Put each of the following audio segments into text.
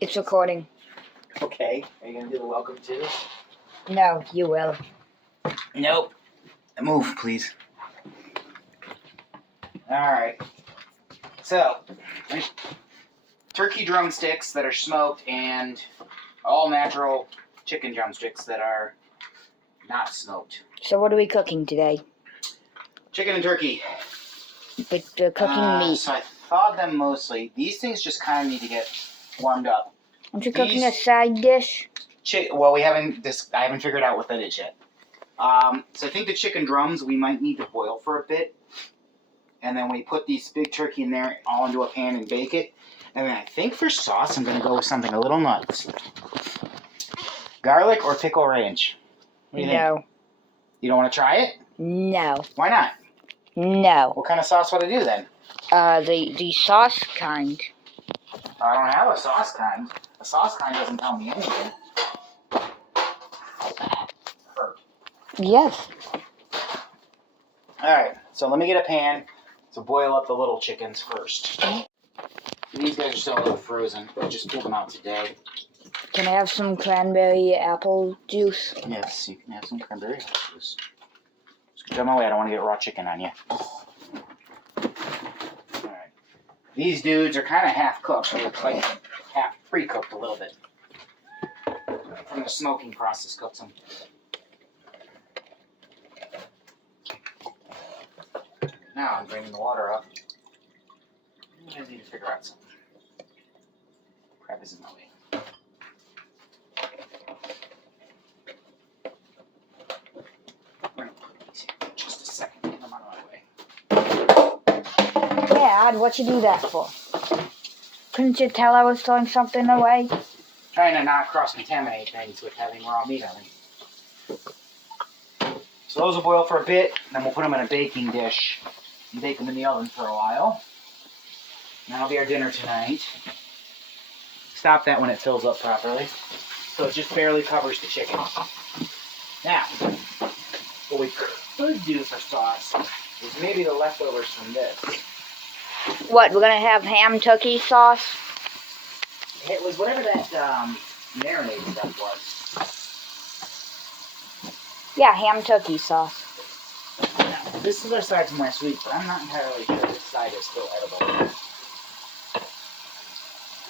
It's recording. Okay. Are you going to do the welcome too? No, you will. Nope. Move, please. Alright. So, turkey drumsticks that are smoked and all natural chicken drumsticks that are not smoked. So what are we cooking today? Chicken and turkey. But cooking meat. So I thawed them mostly. These things just kind of need to get warmed up. Aren't you cooking a side dish? Well, I haven't figured out what that is yet. So I think the chicken drums we might need to boil for a bit. And then we put these big turkey in there all into a pan and bake it. And then I think for sauce, I'm going to go with something a little nuts. Garlic or pickle ranch? What do you think? You don't want to try it? No. Why not? No. What kind of sauce would I do then? The sauce kind. I don't have a sauce kind. A sauce kind doesn't tell me anything. Yes. Alright, so let me get a pan to boil up the little chickens first. These guys are still a little frozen. I just pulled them out today. Can I have some cranberry apple juice? Yes, you can have some cranberry apple juice. Just get out of my way, I don't want to get raw chicken on you. Alright. These dudes are kind of half cooked. They look like half pre-cooked a little bit. From the smoking process, cooked them. Now I'm bringing the water up. I need to figure out something. Crap is in my way. Just a second, get them out of my way. Dad, what'd you do that for? Couldn't you tell I was throwing something away? Trying to not cross-contaminate things with having raw meat on them. So those will boil for a bit, then we'll put them in a baking dish and bake them in the oven for a while. And that'll be our dinner tonight. Stop that when it fills up properly. So it just barely covers the chicken. Now, what we could do for sauce is maybe the leftovers from this. What, we're gonna have ham turkey sauce? It was whatever that marinade stuff was. Yeah, ham turkey sauce. Now, this is our side from last week, but I'm not entirely sure this side is still edible.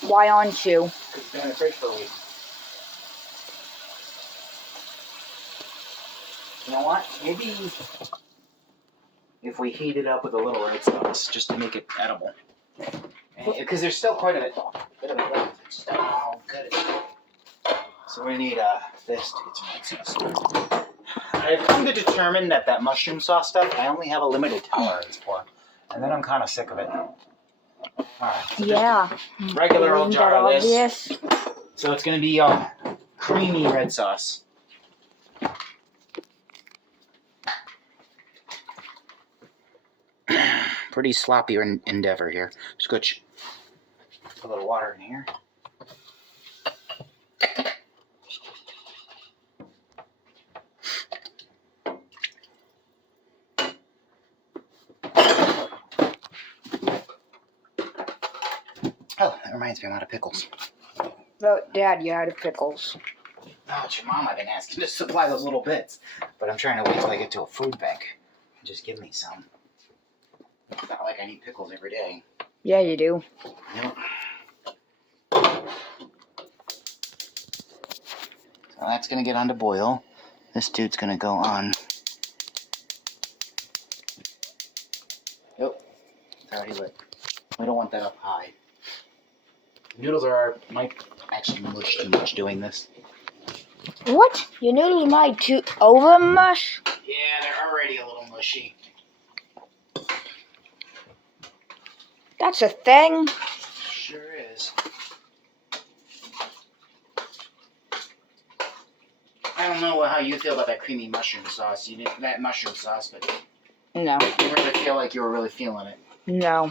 Why aren't you? Because it's been in the fridge for a week. You know what? Maybe if we heat it up with a little red sauce, just to make it edible. Because there's still quite a bit of it left. It's just, I don't know how good it is. So we need this to get some red sauce. I've come to determine that mushroom sauce stuff, I only have a limited tolerance for. And then I'm kind of sick of it. Alright. So yeah. Regular old jar of this. Obvious? So it's going to be creamy red sauce. Pretty sloppy endeavor here. Scooch. Put a little water in here. Oh, that reminds me, I'm out of pickles. Oh, Dad, you're out of pickles. Oh, it's your mom I've been asking to supply those little bits. But I'm trying to wait till I get to a food bank. Just give me some. It's not like I need pickles every day. Yeah, you do. Yep. So that's going to get on to boil. This dude's going to go on. Yep. It's already lit. We don't want that up high. Noodles might actually mush too much doing this. What? Your noodles might too over mush? Yeah, they're already a little mushy. That's a thing. Sure is. I don't know how you feel about that creamy mushroom sauce. That mushroom sauce, but No. you never feel like you were really feeling it. No.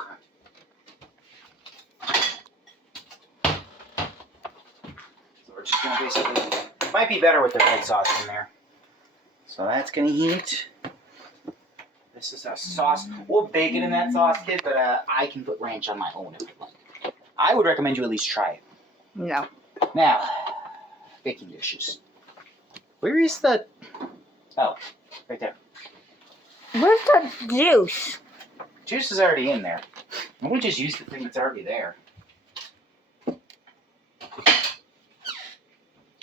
Okay. So we're just gonna basically might be better with the red sauce in there. So that's gonna heat. This is a sauce. We'll bake it in that sauce, kid, but I can put ranch on my own if you like. I would recommend you at least try it. No. Now, baking dishes. Where is the... Oh, right there. Where's the juice? Juice is already in there. Why don't we just use the thing that's already there?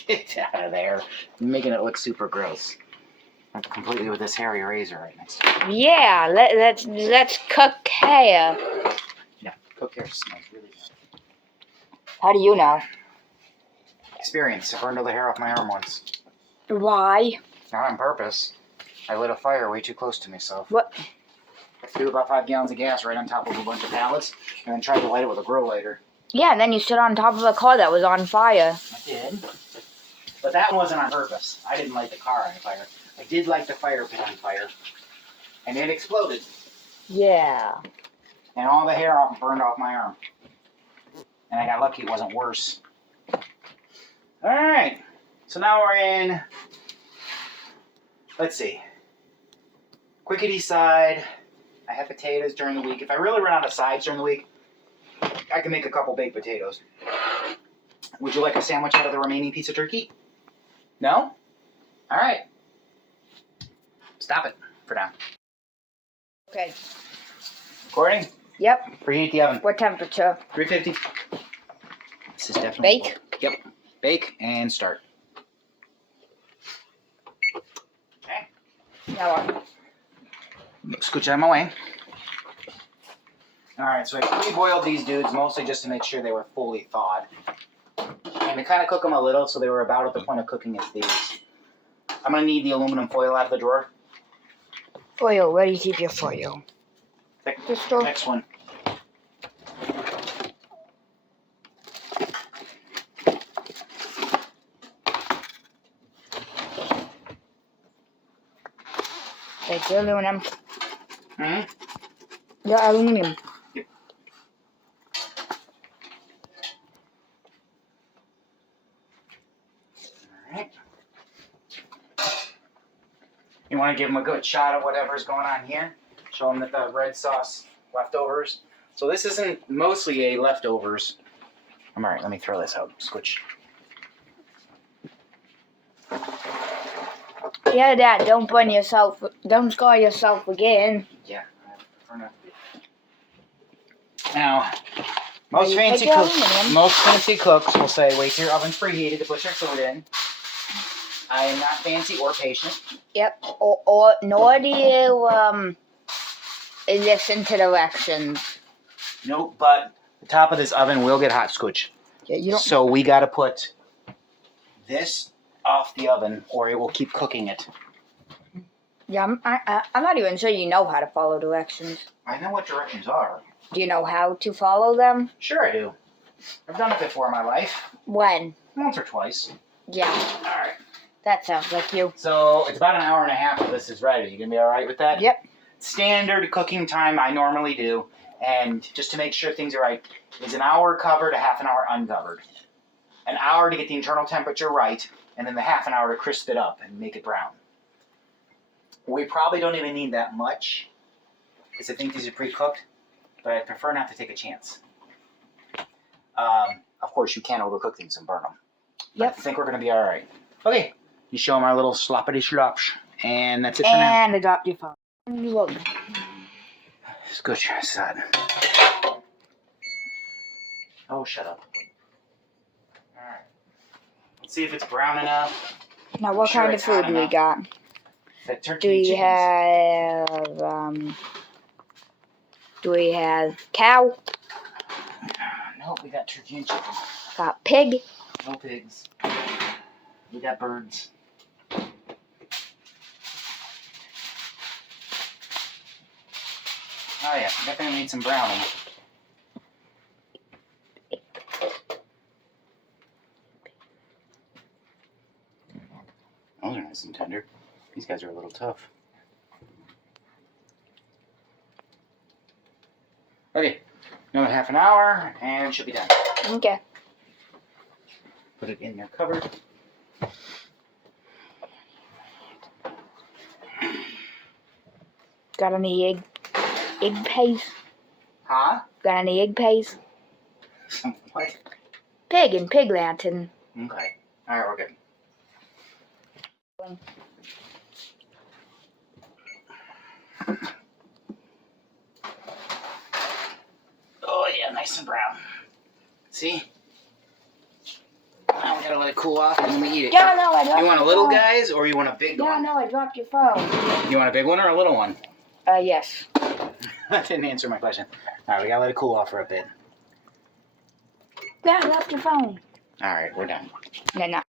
Get out of there. You're making it look super gross. Completely with this hairy razor right next to it. Yeah, let's cook hair. Yeah, cooked hair smells really good. How do you know? Experience. I burned all the hair off my arm once. Why? Not on purpose. I lit a fire way too close to myself. What? I threw about 5 gallons of gas right on top of a bunch of pallets and then tried to light it with a grill lighter. Yeah, and then you stood on top of a car that was on fire. I did. But that wasn't on purpose. I didn't light the car on fire. I did light the fire pit on fire. And it exploded. Yeah. And all the hair burned off my arm. And I got lucky it wasn't worse. Alright. So now we're in... Let's see. Quickity side. I have potatoes during the week. If I really run out of sides during the week, I can make a couple baked potatoes. Would you like a sandwich out of the remaining piece of turkey? No? Alright. Stop it for now. Okay. Recording? Yep. Preheat the oven. What temperature? 350. This is definitely... Bake? Yep. Bake and start. Okay. Now what? Scooch out of my way. Alright, so I pre-boiled these dudes mostly just to make sure they were fully thawed. And to kind of cook them a little so they were about at the point of cooking as these. I'm going to need the aluminum foil out of the drawer. Foil, where do you keep your foil? The store? Next one. Take the aluminum. Hmm? The aluminum. Yep. Alright. You want to give them a good shot of whatever's going on here. Show them that the red sauce leftovers. So this isn't mostly a leftovers. I'm alright, let me throw this out. Switch. Yeah, Dad, don't burn yourself. Don't scar yourself again. Yeah, I prefer not to be. Now, most you fancy take your cooks, aluminum. most fancy cooks will say, wait till your oven's preheated to put your food in. I am not fancy or patient. Yep. Or nor do you listen to directions. Nope, but the top of this oven will get hot, Scooch. Yeah, you don't. So we got to put this off the oven, or it will keep cooking it. Yeah, I'm not even sure you know how to follow directions. I know what directions are. Do you know how to follow them? Sure I do. I've done it before in my life. When? Once or twice. Yeah, Alright. that sounds like you. So it's about an hour and a half till this is ready. You gonna be alright with that? Yep. Standard cooking time I normally do. And just to make sure things are right, is an hour covered, a half an hour uncovered. An hour to get the internal temperature right, and then the half an hour to crisp it up and make it brown. We probably don't even need that much, because I think these are pre-cooked, but I prefer not to take a chance. Of course, you can overcook things and burn them. Yep. I think we're going to be all right. Okay, you show them our little sloppity slops, and that's it for now. And adopt your phone. Look. Scooch aside. Oh, shut up. All right. Let's see if it's brown enough. Now, what Sure kind of it's hot food do we enough. got? The turkey Do we chickens. do we have cow? No, we got turkey and chicken. Got pig? No pigs. We got birds. Oh yeah, definitely need some browning. Those are nice and tender. These guys are a little tough. Okay, another half an hour and it should be done. Okay. Put it in there covered. Got any egg paste? Huh? Got any egg paste? What? Pig in Piglanton. Okay. Alright, we're good. Oh yeah, nice and brown. See? Now we gotta let it cool off and then we eat it. Yeah, no, I dropped You want a your little phone. guys or you want a big Yeah, one? no, I dropped your phone. You want a big one or a little one? Yes. That didn't answer my question. Alright, we gotta let it cool off for a bit. Yeah, I dropped your phone. Alright, we're done. No, no.